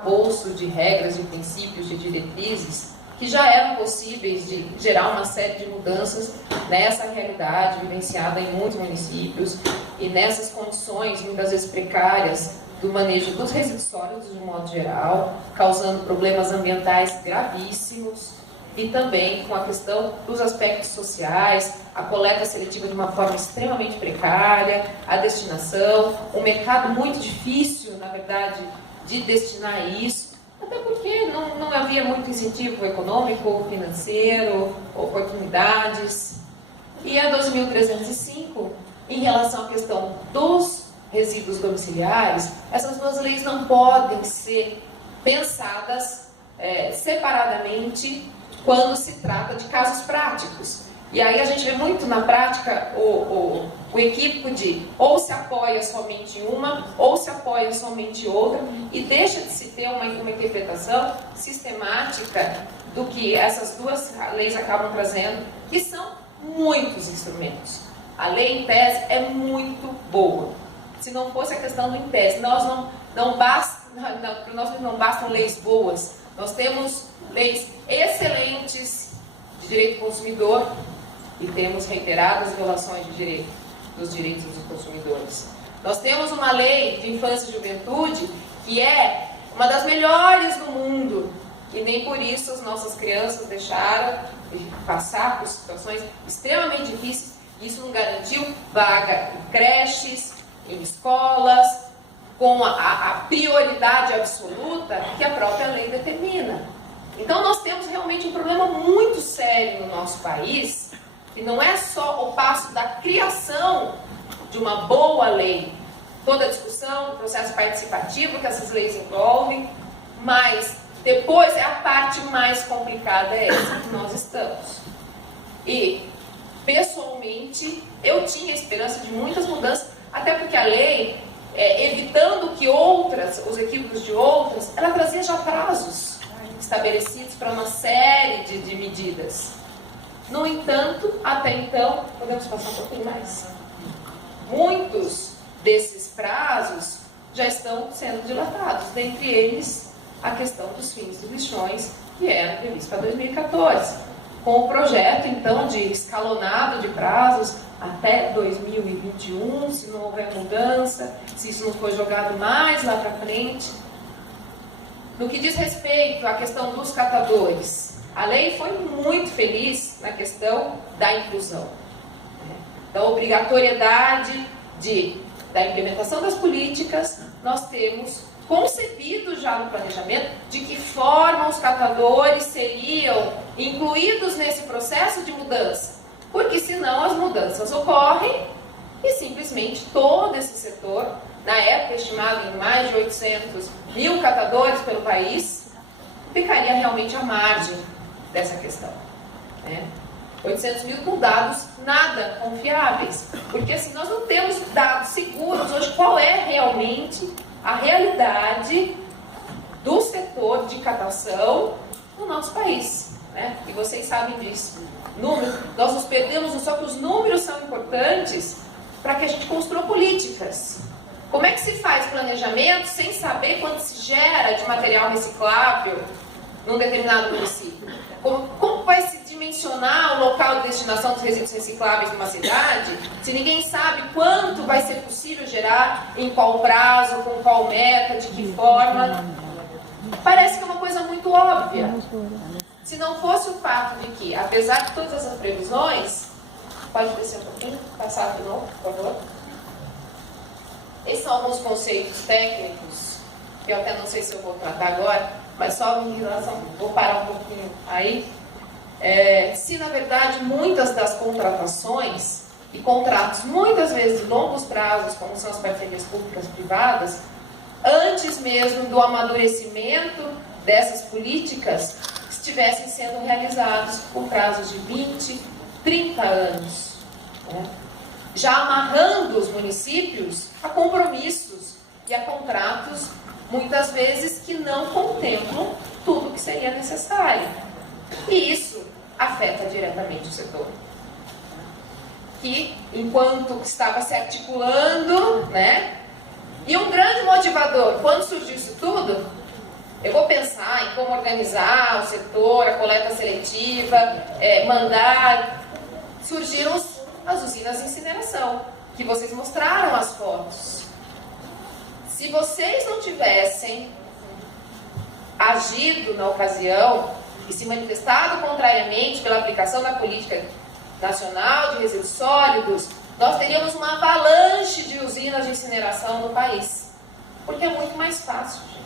arcabouço de regras, de princípios, de diretrizes, que já eram possíveis de gerar uma série de mudanças nessa realidade vivenciada em muitos municípios e nessas condições, muitas vezes precárias, do manejo dos resíduos sólidos, de um modo geral, causando problemas ambientais gravíssimos, e também com a questão dos aspectos sociais, a coleta seletiva de uma forma extremamente precária, a destinação, um mercado muito difícil, na verdade, de destinar isso, até porque não havia muito incentivo econômico, financeiro, oportunidades. E a 2.305, em relação à questão dos resíduos domiciliares, essas duas leis não podem ser pensadas separadamente quando se trata de casos práticos. E aí a gente vê muito na prática o equívoco de ou se apoia somente uma ou se apoia somente outra e deixa de se ter uma interpretação sistemática do que essas duas leis acabam trazendo, que são muitos instrumentos. A lei em tese é muito boa. Se não fosse a questão do em tese, para nós não bastam leis boas. Nós temos leis excelentes de direito do consumidor e temos reiteradas violações dos direitos dos consumidores. Nós temos uma lei de infância e juventude que é uma das melhores do mundo e nem por isso as nossas crianças deixaram de passar por situações extremamente difíceis. Isso não garantiu vaga em creches, em escolas, com a prioridade absoluta que a própria lei determina. Então nós temos realmente um problema muito sério no nosso país, que não é só o passo da criação de uma boa lei, toda a discussão, o processo participativo que essas leis envolvem, mas depois é a parte mais complicada, é essa que nós estamos. E, pessoalmente, eu tinha esperança de muitas mudanças, até porque a lei, evitando que os equívocos de outras, ela trazia já prazos estabelecidos para uma série de medidas. No entanto, até então, podemos passar um pouquinho mais? Muitos desses prazos já estão sendo dilatados, dentre eles a questão dos fins dos lixões, que era previsto para 2014, com o projeto, então, de escalonado de prazos até 2021, se não houver mudança, se isso não for jogado mais lá para frente. No que diz respeito à questão dos catadores, a lei foi muito feliz na questão da inclusão, da obrigatoriedade da implementação das políticas. Nós temos concebido já no planejamento de que forma os catadores seriam incluídos nesse processo de mudança, porque senão as mudanças ocorrem e simplesmente todo esse setor, na época estimado em mais de 800 mil catadores pelo país, ficaria realmente à margem dessa questão. 800 mil com dados nada confiáveis, porque assim, nós não temos dados seguros hoje qual é realmente a realidade do setor de catação no nosso país. E vocês sabem disso. Nós nos perdemos, só que os números são importantes para que a gente construa políticas. Como é que se faz planejamento sem saber quanto se gera de material reciclável num determinado município? Como vai se dimensionar o local de destinação dos resíduos recicláveis numa cidade se ninguém sabe quanto vai ser possível gerar, em qual prazo, com qual meta, de que forma? Parece que é uma coisa muito óbvia. Se não fosse o fato de que, apesar de todas essas previsões, pode descer um pouquinho, passar de novo, por favor. Esses são alguns conceitos técnicos, que eu até não sei se eu vou tratar agora, mas só em relação, vou parar um pouquinho aí. Se na verdade muitas das contratações e contratos, muitas vezes de longos prazos, como são as parcerias públicas privadas, antes mesmo do amadurecimento dessas políticas, estivessem sendo realizados por prazos de 20, 30 anos. Já amarrando os municípios a compromissos e a contratos, muitas vezes que não contemplam tudo que seria necessário. E isso afeta diretamente o setor. Que, enquanto estava se articulando, e um grande motivador, quando surgiu isso tudo, Eu vou pensar em como organizar o setor, a coleta seletiva, mandar. Surgiram as usinas de incineração, que vocês mostraram as fotos. Se vocês não tivessem agido na ocasião e se manifestado contrariamente pela aplicação da política nacional de resíduos sólidos, nós teríamos uma avalanche de usinas de incineração no país. Porque é muito mais fácil, gente.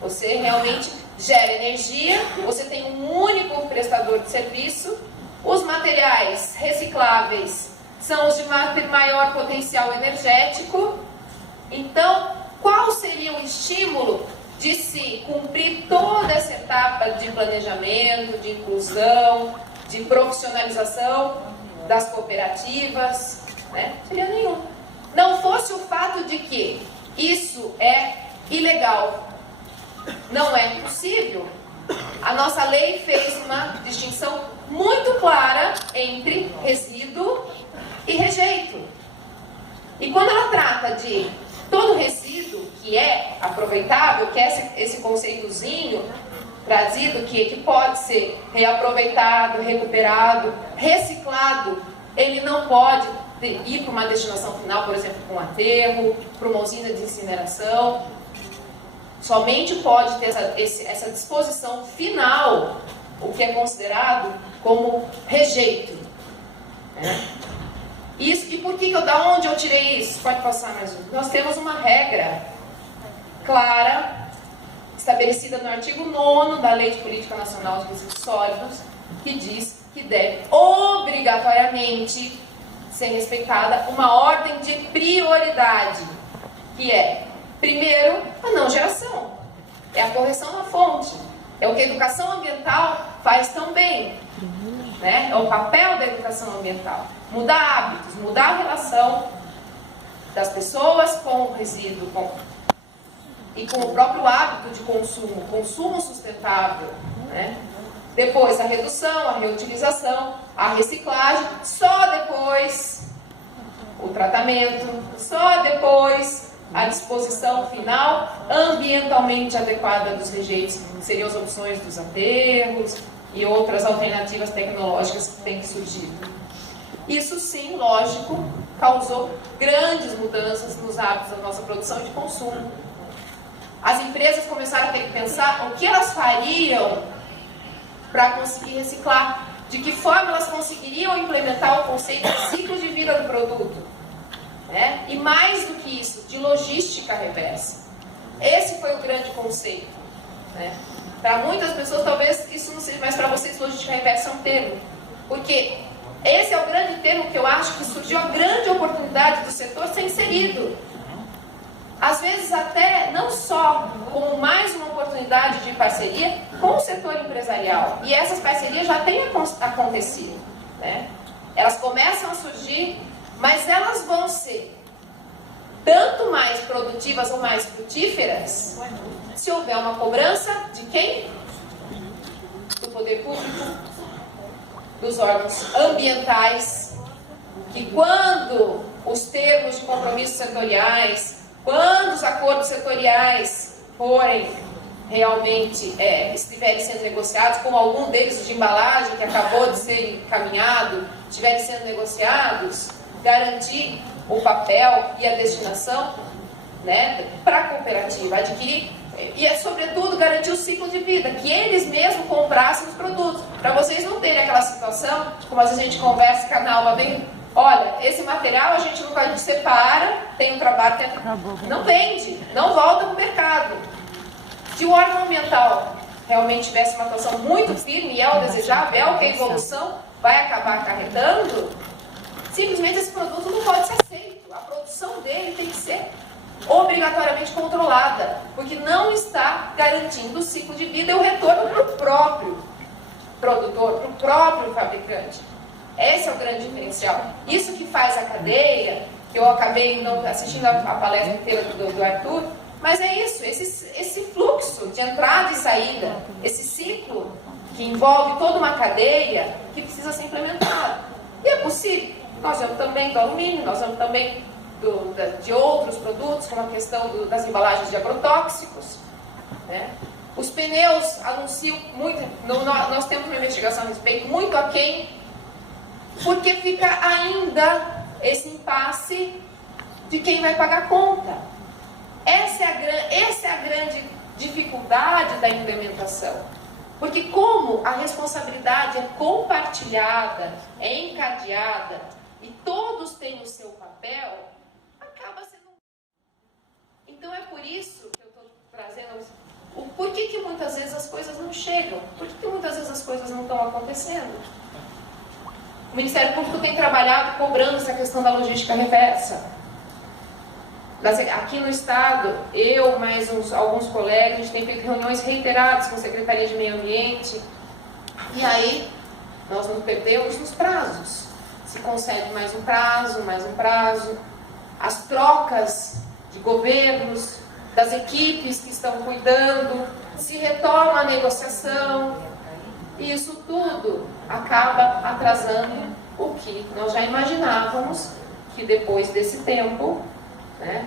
Você realmente gera energia, você tem um único prestador de serviço, os materiais recicláveis são os de maior potencial energético. Então, qual seria o estímulo de se cumprir toda essa etapa de planejamento, de inclusão, de profissionalização das cooperativas? Né? Seria nenhum. Não fosse o fato de que isso é ilegal, não é possível. A nossa lei fez uma distinção muito clara entre resíduo e rejeito. E quando ela trata de todo resíduo que é aproveitável, que é esse conceitozinho trazido, que pode ser reaproveitado, recuperado, reciclado, ele não pode ir para uma destinação final, por exemplo, para um aterro, para uma usina de incineração. Somente pode ter essa disposição final, o que é considerado como rejeito. Né? Isso, e por que da onde eu tirei isso? Pode passar mais um. Nós temos uma regra clara, estabelecida no artigo 9º da Lei de Política Nacional de Resíduos Sólidos, que diz que deve obrigatoriamente ser respeitada uma ordem de prioridade, que é, primeiro, a não geração, é a correção na fonte, é o que a educação ambiental faz tão bem, né? É o papel da educação ambiental, mudar hábitos, mudar a relação das pessoas com o resíduo e com o próprio hábito de consumo sustentável, né? Depois a redução, a reutilização, a reciclagem, só depois o tratamento, só depois a disposição final ambientalmente adequada dos rejeitos, que seriam as opções dos aterros e outras alternativas tecnológicas que têm surgido. Isso sim, lógico, causou grandes mudanças nos hábitos da nossa produção e de consumo. As empresas começaram a ter que pensar o que elas fariam para conseguir reciclar, de que forma elas conseguiriam implementar o conceito de ciclo de vida do produto, né? E mais do que isso, de logística reversa. Esse foi o grande conceito, né? Para muitas pessoas talvez isso não seja, mas para vocês logística reversa é um termo, porque esse é o grande termo que eu acho que surgiu a grande oportunidade do setor ser inserido. Às vezes até não só como mais uma oportunidade de parceria com o setor empresarial. E essas parcerias já têm acontecido, né? Elas começam a surgir, mas elas vão ser tanto mais produtivas ou mais frutíferas se houver uma cobrança de quem? Do poder público, dos órgãos ambientais, que quando os termos de compromissos setoriais, quando os acordos setoriais forem realmente estiverem sendo negociados, como algum deles de embalagem que acabou de ser encaminhado, estiverem sendo negociados, garantir o papel e a destinação, né, para a cooperativa adquirir e, sobretudo, garantir o ciclo de vida, que eles mesmos comprassem os produtos, para vocês não terem aquela situação, como às vezes a gente conversa com a Nalva bem. Olha, esse material a gente separa, tem um trabalho, não vende, não volta para o mercado. Se o órgão ambiental realmente tivesse uma atuação muito firme, e é o desejável, é o que a evolução vai acabar acarretando, simplesmente esse produto não pode ser aceito. A produção dele tem que ser obrigatoriamente controlada, porque não está garantindo o ciclo de vida e o retorno para o próprio produtor, para o próprio fabricante. Esse é o grande diferencial. Isso que faz a cadeia, que eu acabei não assistindo a palestra inteira do Arthur, mas é isso, esse fluxo de entrada e saída, esse ciclo que envolve toda uma cadeia que precisa ser implementado. E é possível. Nós vamos também do alumínio, nós vamos também de outros produtos, como a questão das embalagens de agrotóxicos, né? Os pneus anunciam muito, nós temos uma investigação a respeito, muito aquém, porque fica ainda esse impasse de quem vai pagar a conta. Essa é a grande dificuldade da implementação. Porque como a responsabilidade é compartilhada, é encadeada, e todos têm o seu papel, acaba sendo... Então é por isso que eu estou trazendo o porquê que muitas vezes as coisas não chegam, por que muitas vezes as coisas não estão acontecendo. O Ministério Público tem trabalhado cobrando essa questão da logística reversa. Aqui no Estado, eu mais alguns colegas, a gente tem feito reuniões reiteradas com a Secretaria de Meio Ambiente, e aí nós não perdemos nos prazos. Se concede mais um prazo, as trocas de governos, das equipes que estão cuidando, se retoma a negociação, e isso tudo acaba atrasando o que nós já imaginávamos, que depois desse tempo,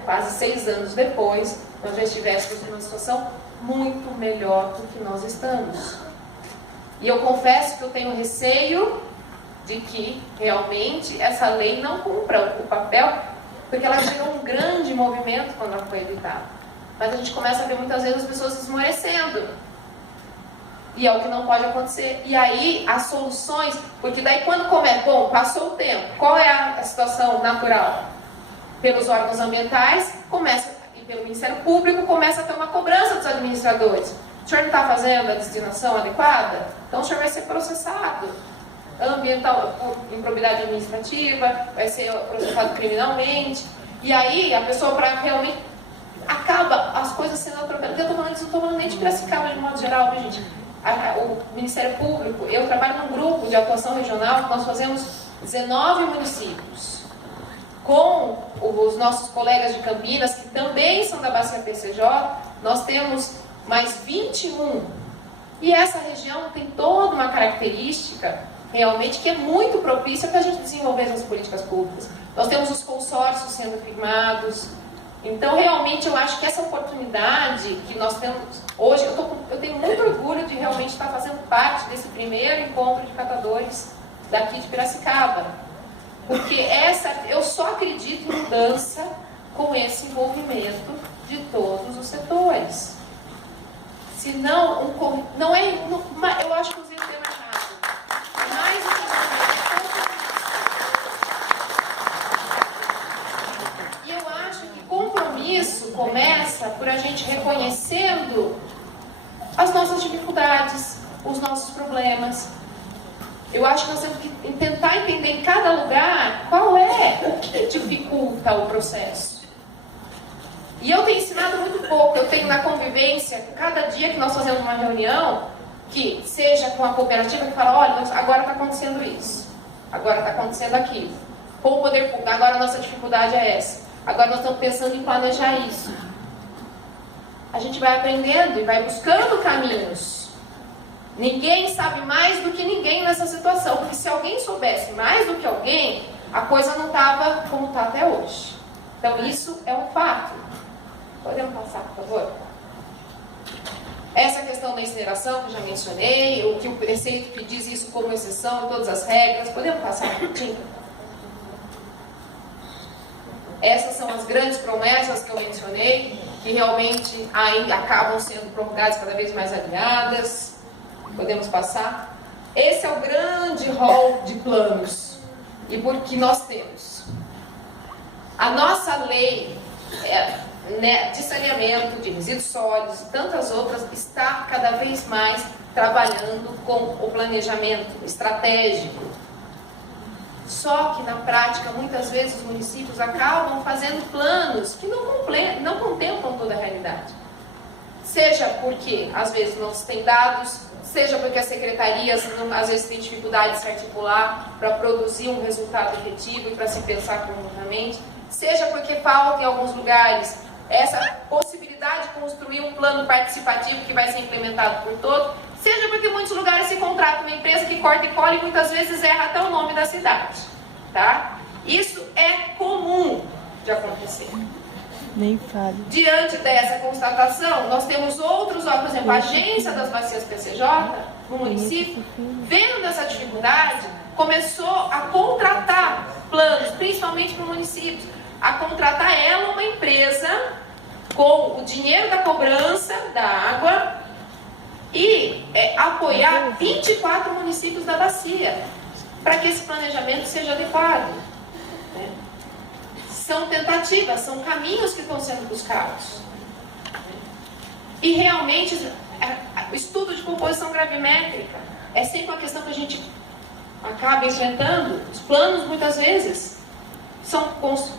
quase 6 anos depois, nós já estivéssemos numa situação muito melhor do que nós estamos. E eu confesso que eu tenho receio de que realmente essa lei não cumpra o papel, porque ela gerou um grande movimento quando ela foi editada. Mas a gente começa a ver muitas vezes as pessoas esmorecendo. E é o que não pode acontecer. E aí as soluções, porque daí quando começa, bom, passou o tempo, qual é a situação natural? Pelos órgãos ambientais, e pelo Ministério Público, começa a ter uma cobrança dos administradores. O senhor não está fazendo a destinação adequada? Então o senhor vai ser processado. Ambiental, por improbidade administrativa, vai ser processado criminalmente. E aí a pessoa, para realmente, acaba as coisas sendo atropeladas. Eu não estou falando nem de Piracicaba de modo geral, viu, gente? O Ministério Público, eu trabalho num grupo de atuação regional, nós fazemos 19 municípios. Com os nossos colegas de Campinas, que também são da Bacia PCJ, nós temos mais 21. E essa região tem toda uma característica, realmente, que é muito propícia para a gente desenvolver essas políticas públicas. Nós temos os consórcios sendo firmados. Então, realmente, eu acho que essa oportunidade que nós temos hoje, eu tenho muito orgulho de realmente estar fazendo parte desse primeiro encontro de catadores daqui de Piracicaba. Porque eu só acredito em mudança com esse envolvimento de todos os setores. Senão, eu acho que usei o termo errado. Mais e eu acho que compromisso começa por a gente reconhecendo as nossas dificuldades, os nossos problemas. Eu acho que nós temos que tentar entender em cada lugar qual é o que dificulta o processo. E eu tenho ensinado muito pouco. Eu tenho na convivência, cada dia que nós fazemos uma reunião, que seja com a cooperativa que fala, olha, agora está acontecendo isso, agora está acontecendo aquilo. Com o poder público, agora a nossa dificuldade é essa. Agora nós estamos pensando em planejar isso. A gente vai aprendendo e vai buscando caminhos. Ninguém sabe mais do que ninguém nessa situação, porque se alguém soubesse mais do que alguém, a coisa não estava como está até hoje. Então isso é um fato. Podemos passar, por favor? Essa questão da incineração que eu já mencionei, o que o preceito que diz isso como exceção em todas as regras. Podemos passar rapidinho? Essas são as grandes promessas que eu mencionei, que realmente ainda acabam sendo prorrogadas, cada vez mais alinhadas. Podemos passar? Esse é o grande rol de planos. E por que nós temos? A nossa lei de saneamento, de resíduos sólidos e tantas outras está cada vez mais trabalhando com o planejamento estratégico. Só que na prática, muitas vezes os municípios acabam fazendo planos que não contemplam toda a realidade. Seja porque às vezes não se tem dados, seja porque as secretarias às vezes têm dificuldade de se articular para produzir um resultado efetivo e para se pensar conjuntamente, seja porque falta em alguns lugares essa possibilidade de construir um plano participativo que vai ser implementado por todos, seja porque em muitos lugares se contrata uma empresa que corta e cola e muitas vezes erra até o nome da cidade. Tá? Isso é comum de acontecer. Nem fale. Diante dessa constatação, nós temos outros órgãos, por exemplo, a agência das bacias PCJ, no município, vendo essa dificuldade, começou a contratar planos, principalmente para o município, a contratar ela uma empresa com o dinheiro da cobrança da água e apoiar 24 municípios da bacia, para que esse planejamento seja adequado. Né? São tentativas, são caminhos que estão sendo buscados. E realmente, o estudo de composição gravimétrica é sempre uma questão que a gente acaba enfrentando. Os planos, muitas vezes, são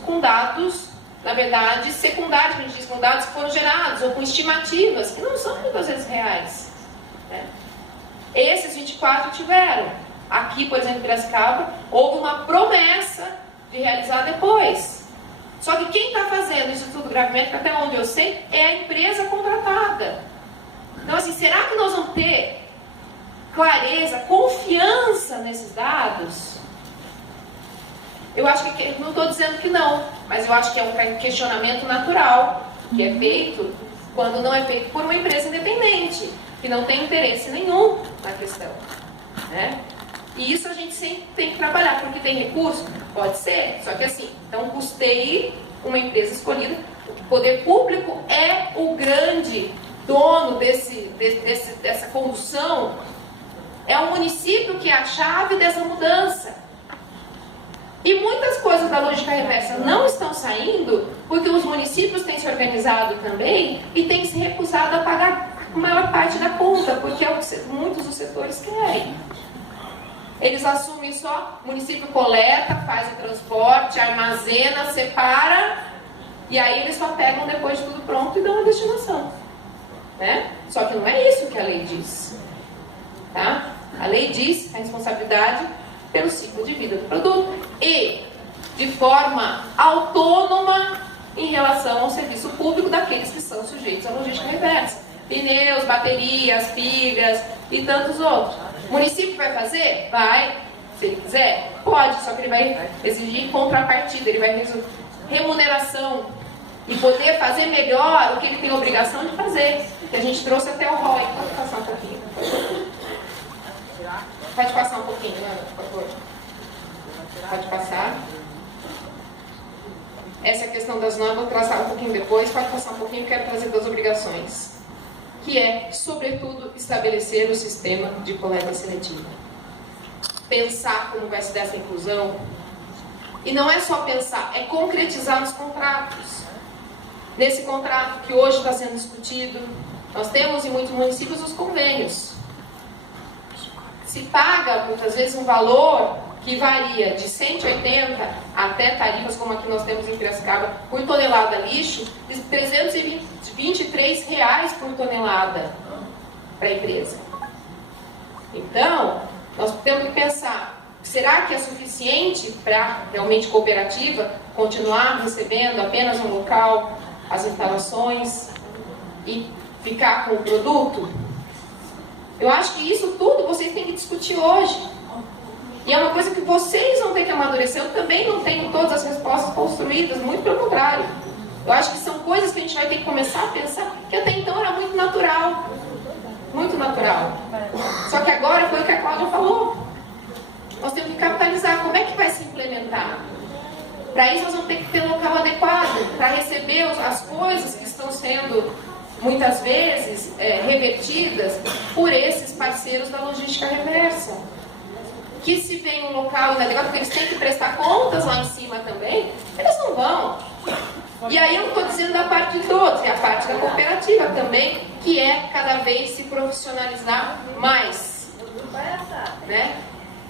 com dados, na verdade, secundários, a gente diz, com dados que foram gerados, ou com estimativas, que não são muitas vezes reais. Né? Esses 24 tiveram. Aqui, por exemplo, em Piracicaba, houve uma promessa de realizar depois. Só que quem está fazendo o estudo gravimétrico, até onde eu sei, é a empresa contratada. Então, assim, será que nós vamos ter clareza, confiança nesses dados? Eu acho que, não estou dizendo que não, mas eu acho que é um questionamento natural, que é feito quando não é feito por uma empresa independente, que não tem interesse nenhum na questão. Né? E isso a gente sempre tem que trabalhar, porque tem recurso? Pode ser, só que assim, então custeie uma empresa escolhida. O poder público é o grande dono dessa condução, é o município que é a chave dessa mudança. E muitas coisas da lógica reversa não estão saindo porque os municípios têm se organizado também e têm se recusado a pagar a maior parte da conta, porque é o que muitos dos setores querem. Eles assumem só, o município coleta, faz o transporte, armazena, separa, e aí eles só pegam depois de tudo pronto e dão a destinação. Né? Só que não é isso que a lei diz. Tá? A lei diz a responsabilidade pelo ciclo de vida do produto e de forma autônoma em relação ao serviço público daqueles que são sujeitos à logística reversa. Pneus, baterias, pilhas e tantos outros. O município vai fazer? Vai. Se ele quiser, pode, só que ele vai exigir contrapartida, ele vai exigir remuneração e poder fazer melhor o que ele tem obrigação de fazer. Que a gente trouxe até o ROI. Pode passar um pouquinho. Pode passar um pouquinho, Ana, por favor. Pode passar. Essa questão das normas, vou traçar um pouquinho depois. Pode passar um pouquinho, quero trazer das obrigações. Que é, sobretudo, estabelecer o sistema de coleta seletiva. Pensar como vai se dar essa inclusão. E não é só pensar, é concretizar nos contratos. Nesse contrato que hoje está sendo discutido, nós temos em muitos municípios os convênios. Se paga, muitas vezes, um valor que varia de 180 até tarifas, como aqui nós temos em Piracicaba, por tonelada lixo, de R$323 por tonelada para a empresa. Então, nós temos que pensar, será que é suficiente para realmente cooperativa continuar recebendo apenas no local as instalações e ficar com o produto? Eu acho que isso tudo vocês têm que discutir hoje. E é uma coisa que vocês vão ter que amadurecer. Eu também não tenho todas as respostas construídas, muito pelo contrário. Eu acho que são coisas que a gente vai ter que começar a pensar, que até então era muito natural. Muito natural. Só que agora foi o que a Cláudia falou. Nós temos que capitalizar. Como é que vai se implementar? Para isso nós vamos ter que ter um local adequado para receber as coisas que estão sendo, muitas vezes, revertidas por esses parceiros da logística reversa. Que se vem um local inadequado, porque eles têm que prestar contas lá em cima também, eles não vão. E aí eu não estou dizendo da parte de todos, é a parte da cooperativa também, que é cada vez se profissionalizar mais. Né?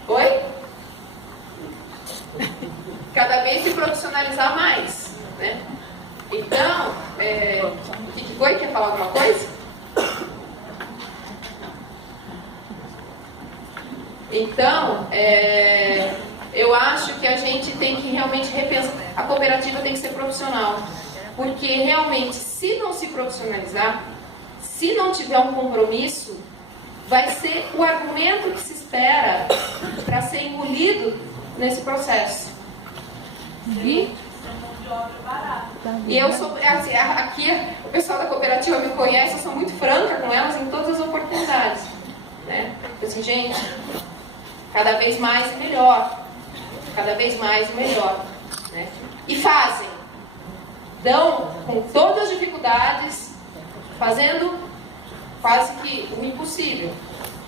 Oi? Cada vez se profissionalizar mais. Né? Então, o que foi? Quer falar alguma coisa? Então, eu acho que a gente tem que realmente repensar. A cooperativa tem que ser profissional. Porque realmente, se não se profissionalizar, se não tiver um compromisso, vai ser o argumento que se espera para ser engolido nesse processo. E E eu sou, assim, aqui o pessoal da cooperativa me conhece, eu sou muito franca com elas em todas as oportunidades, né? Assim, gente, cada vez mais e melhor, cada vez mais e melhor, né? E fazem, dão com todas as dificuldades, fazendo quase que o impossível,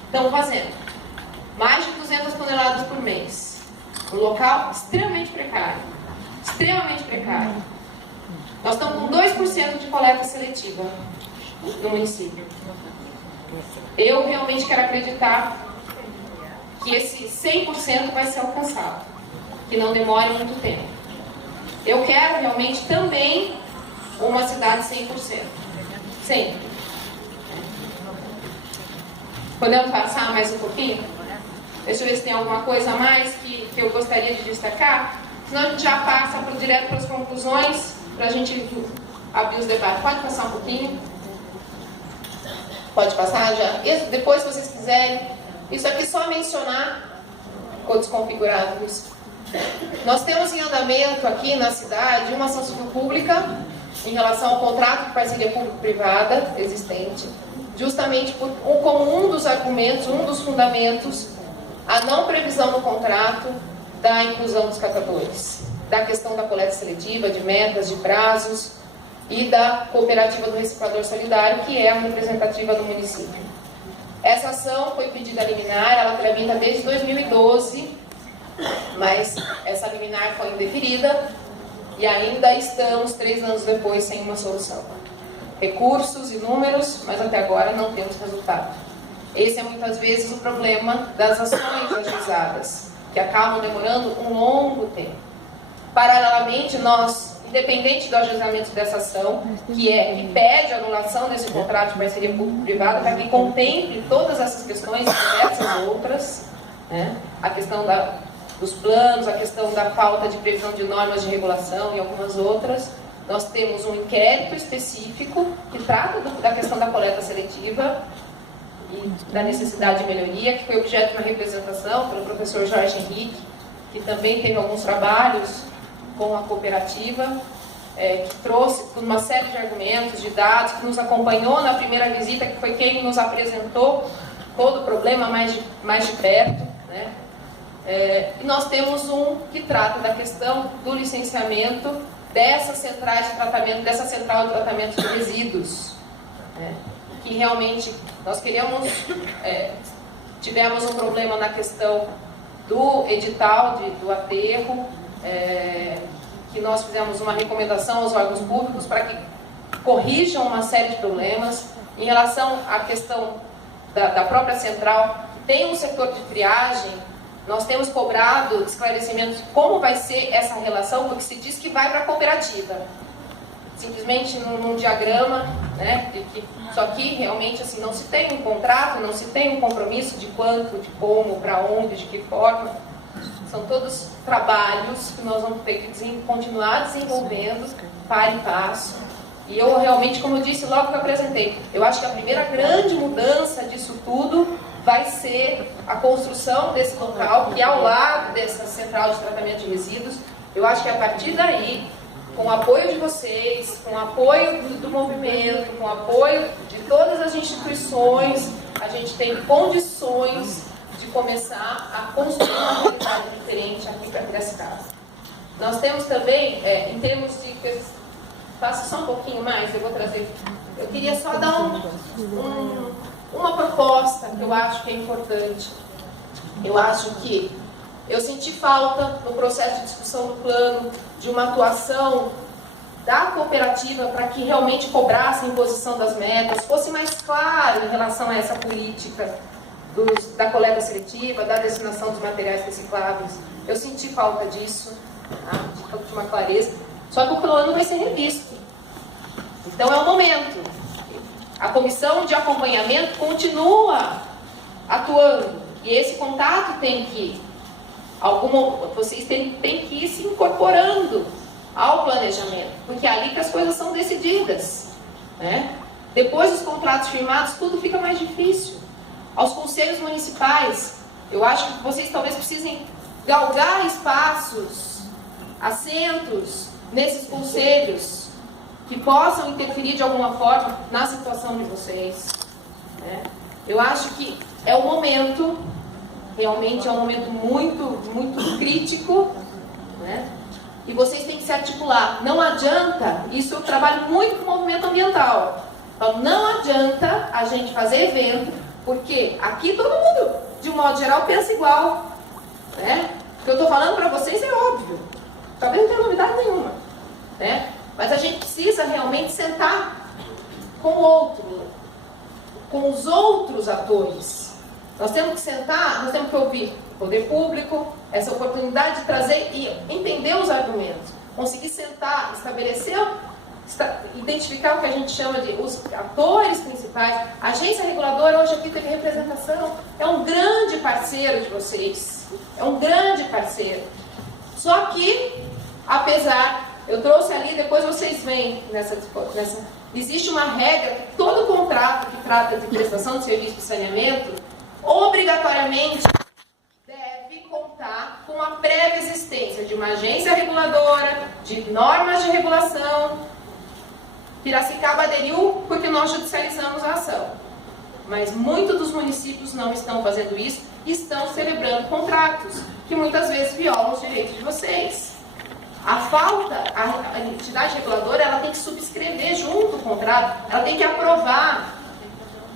estão fazendo. Mais de 200 toneladas por mês, um local extremamente precário, extremamente precário. Nós estamos com 2% de coleta seletiva no município. Eu realmente quero acreditar que esse 100% vai ser alcançado, que não demore muito tempo. Eu quero realmente também uma cidade 100%. Sempre. Podemos passar mais um pouquinho? Deixa eu ver se tem alguma coisa a mais que eu gostaria de destacar. Senão a gente já passa direto para as conclusões, para a gente abrir os debates. Pode passar um pouquinho? Pode passar já? Depois, se vocês quiserem. Isso aqui só mencionar, ficou desconfigurado isso. Nós temos em andamento aqui na cidade uma ação civil pública em relação ao contrato de parceria público-privada existente, justamente como um dos argumentos, um dos fundamentos, a não previsão no contrato da inclusão dos catadores, da questão da coleta seletiva, de metas, de prazos e da cooperativa do reciclador solidário, que é a representativa do município. Essa ação foi pedida liminar, ela tramita desde 2012, mas essa liminar foi indeferida e ainda estamos 3 anos depois sem uma solução. Recursos, inúmeros, mas até agora não temos resultado. Esse é muitas vezes o problema das ações ajuizadas, que acabam demorando um longo tempo. Paralelamente, nós, independente do ajuizamento dessa ação, que pede a anulação desse contrato de parceria público-privada para que contemple todas essas questões e diversas outras, né? A questão dos planos, a questão da falta de previsão de normas de regulação e algumas outras. Nós temos um inquérito específico que trata da questão da coleta seletiva e da necessidade de melhoria, que foi objeto de uma representação pelo professor Jorge Henrique, que também teve alguns trabalhos com a cooperativa, que trouxe uma série de argumentos, de dados, que nos acompanhou na primeira visita, que foi quem nos apresentou todo o problema mais de perto, né? E nós temos um que trata da questão do licenciamento dessas centrais de tratamento, dessa central de tratamento de resíduos, né? Que realmente nós tivemos um problema na questão do edital do aterro, que nós fizemos uma recomendação aos órgãos públicos para que corrijam uma série de problemas. Em relação à questão da própria central, tem um setor de triagem, nós temos cobrado esclarecimentos de como vai ser essa relação, porque se diz que vai para a cooperativa. Simplesmente num diagrama, né? Só que realmente assim, não se tem um contrato, não se tem um compromisso de quanto, de como, para onde, de que forma. São todos trabalhos que nós vamos ter que continuar desenvolvendo para e passo. E eu realmente, como eu disse logo que eu apresentei, eu acho que a primeira grande mudança disso tudo vai ser a construção desse local, que é ao lado dessa central de tratamento de resíduos. Eu acho que a partir daí, com o apoio de vocês, com o apoio do movimento, com o apoio de todas as instituições, a gente tem condições de começar a construir uma realidade diferente aqui para Piracicaba. Nós temos também, em termos de... Faço só um pouquinho mais, eu vou trazer... Eu queria só dar uma proposta que eu acho que é importante. Eu acho que eu senti falta no processo de discussão do plano de uma atuação da cooperativa para que realmente cobrasse a imposição das metas, fosse mais claro em relação a essa política da coleta seletiva, da destinação dos materiais recicláveis. Eu senti falta disso, tá? De uma clareza. Só que o plano vai ser revisto. Então é o momento. A comissão de acompanhamento continua atuando. E esse contato tem que... vocês têm que ir se incorporando ao planejamento. Porque é ali que as coisas são decididas, né? Depois dos contratos firmados, tudo fica mais difícil. Aos conselhos municipais, eu acho que vocês talvez precisem galgar espaços, assentos, nesses conselhos que possam interferir de alguma forma na situação de vocês, né? Eu acho que é o momento, realmente é um momento muito crítico, né? E vocês têm que se articular. Não adianta, isso eu trabalho muito com o movimento ambiental. Então, não adianta a gente fazer evento, porque aqui todo mundo, de um modo geral, pensa igual, né? O que eu estou falando para vocês é óbvio. Talvez não tenha novidade nenhuma, né? Mas a gente precisa realmente sentar com o outro, com os outros atores. Nós temos que sentar, nós temos que ouvir o poder público, essa oportunidade de trazer e entender os argumentos, conseguir sentar, estabelecer, identificar o que a gente chama de os atores principais. A agência reguladora hoje aqui teve representação, é um grande parceiro de vocês, é um grande parceiro. Só que, apesar, eu trouxe ali, depois vocês veem existe uma regra que todo contrato que trata de prestação de serviço de saneamento, obrigatoriamente deve contar com a prévia existência de uma agência reguladora, de normas de regulação. Piracicaba aderiu porque nós judicializamos a ação. Mas muitos dos municípios não estão fazendo isso, estão celebrando contratos que muitas vezes violam os direitos de vocês. A entidade reguladora, ela tem que subscrever junto o contrato, ela tem que aprovar,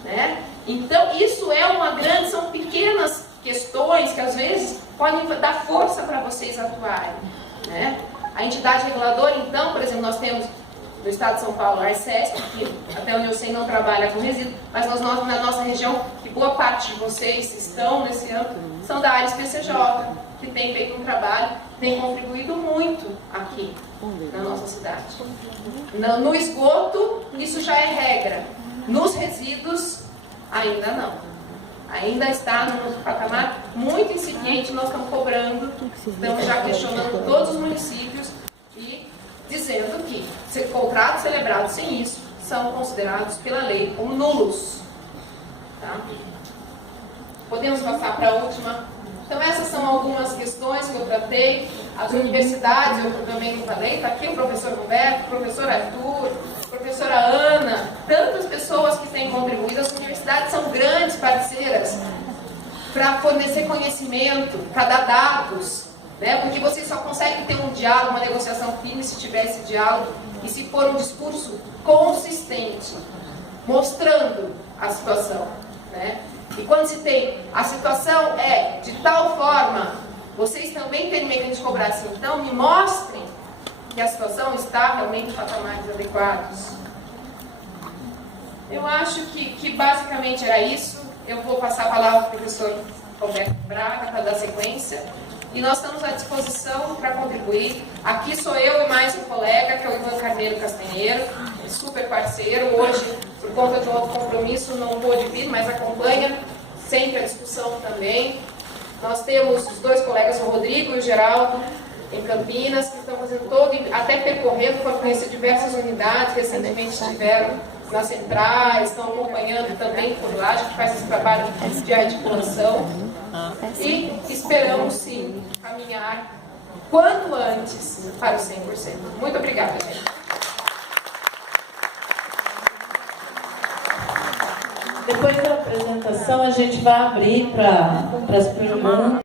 né? Então, isso é são pequenas questões que às vezes podem dar força para vocês atuarem, né? A entidade reguladora, então, por exemplo, nós temos no estado de São Paulo a Arcesp, que até onde eu sei não trabalha com resíduo, mas na nossa região, que boa parte de vocês estão nesse âmbito, são da área PCJ, que tem feito um trabalho, tem contribuído muito aqui na nossa cidade. No esgoto, isso já é regra. Nos resíduos, ainda não. Ainda está no patamar muito incipiente, nós estamos cobrando, estamos já questionando todos os municípios e dizendo que contratos celebrados sem isso são considerados pela lei como nulos. Tá? Podemos passar para a última. Então, essas são algumas questões que eu tratei. As universidades, eu também falei, está aqui o professor Roberto, o professor Arthur, a professora Ana, tantas pessoas que têm contribuído. As universidades são grandes parceiras para fornecer conhecimento, para dar dados, né? Porque você só consegue ter um diálogo, uma negociação firme se tiver esse diálogo e se for um discurso consistente, mostrando a situação, né? E quando se tem a situação é de tal forma, vocês também têm mecanismo de cobrar assim, então me mostrem que a situação está realmente em patamares adequados. Eu acho que basicamente era isso. Eu vou passar a palavra ao professor Roberto Braga para dar sequência. E nós estamos à disposição para contribuir. Aqui sou eu e mais um colega, que é o Ivan Carneiro Castanheiro, super parceiro. Hoje, por conta de um outro compromisso, não pôde vir, mas acompanha sempre a discussão também. Nós temos os dois colegas, o Rodrigo e o Geraldo, em Campinas, que estão fazendo até percorrendo, para conhecer diversas unidades, recentemente estiveram nas centrais, estão acompanhando também por lá, a gente faz esse trabalho de articulação. E esperamos, sim, caminhar quanto antes para o 100%. Muito obrigada, gente. Depois da apresentação, a gente vai abrir para as perguntas.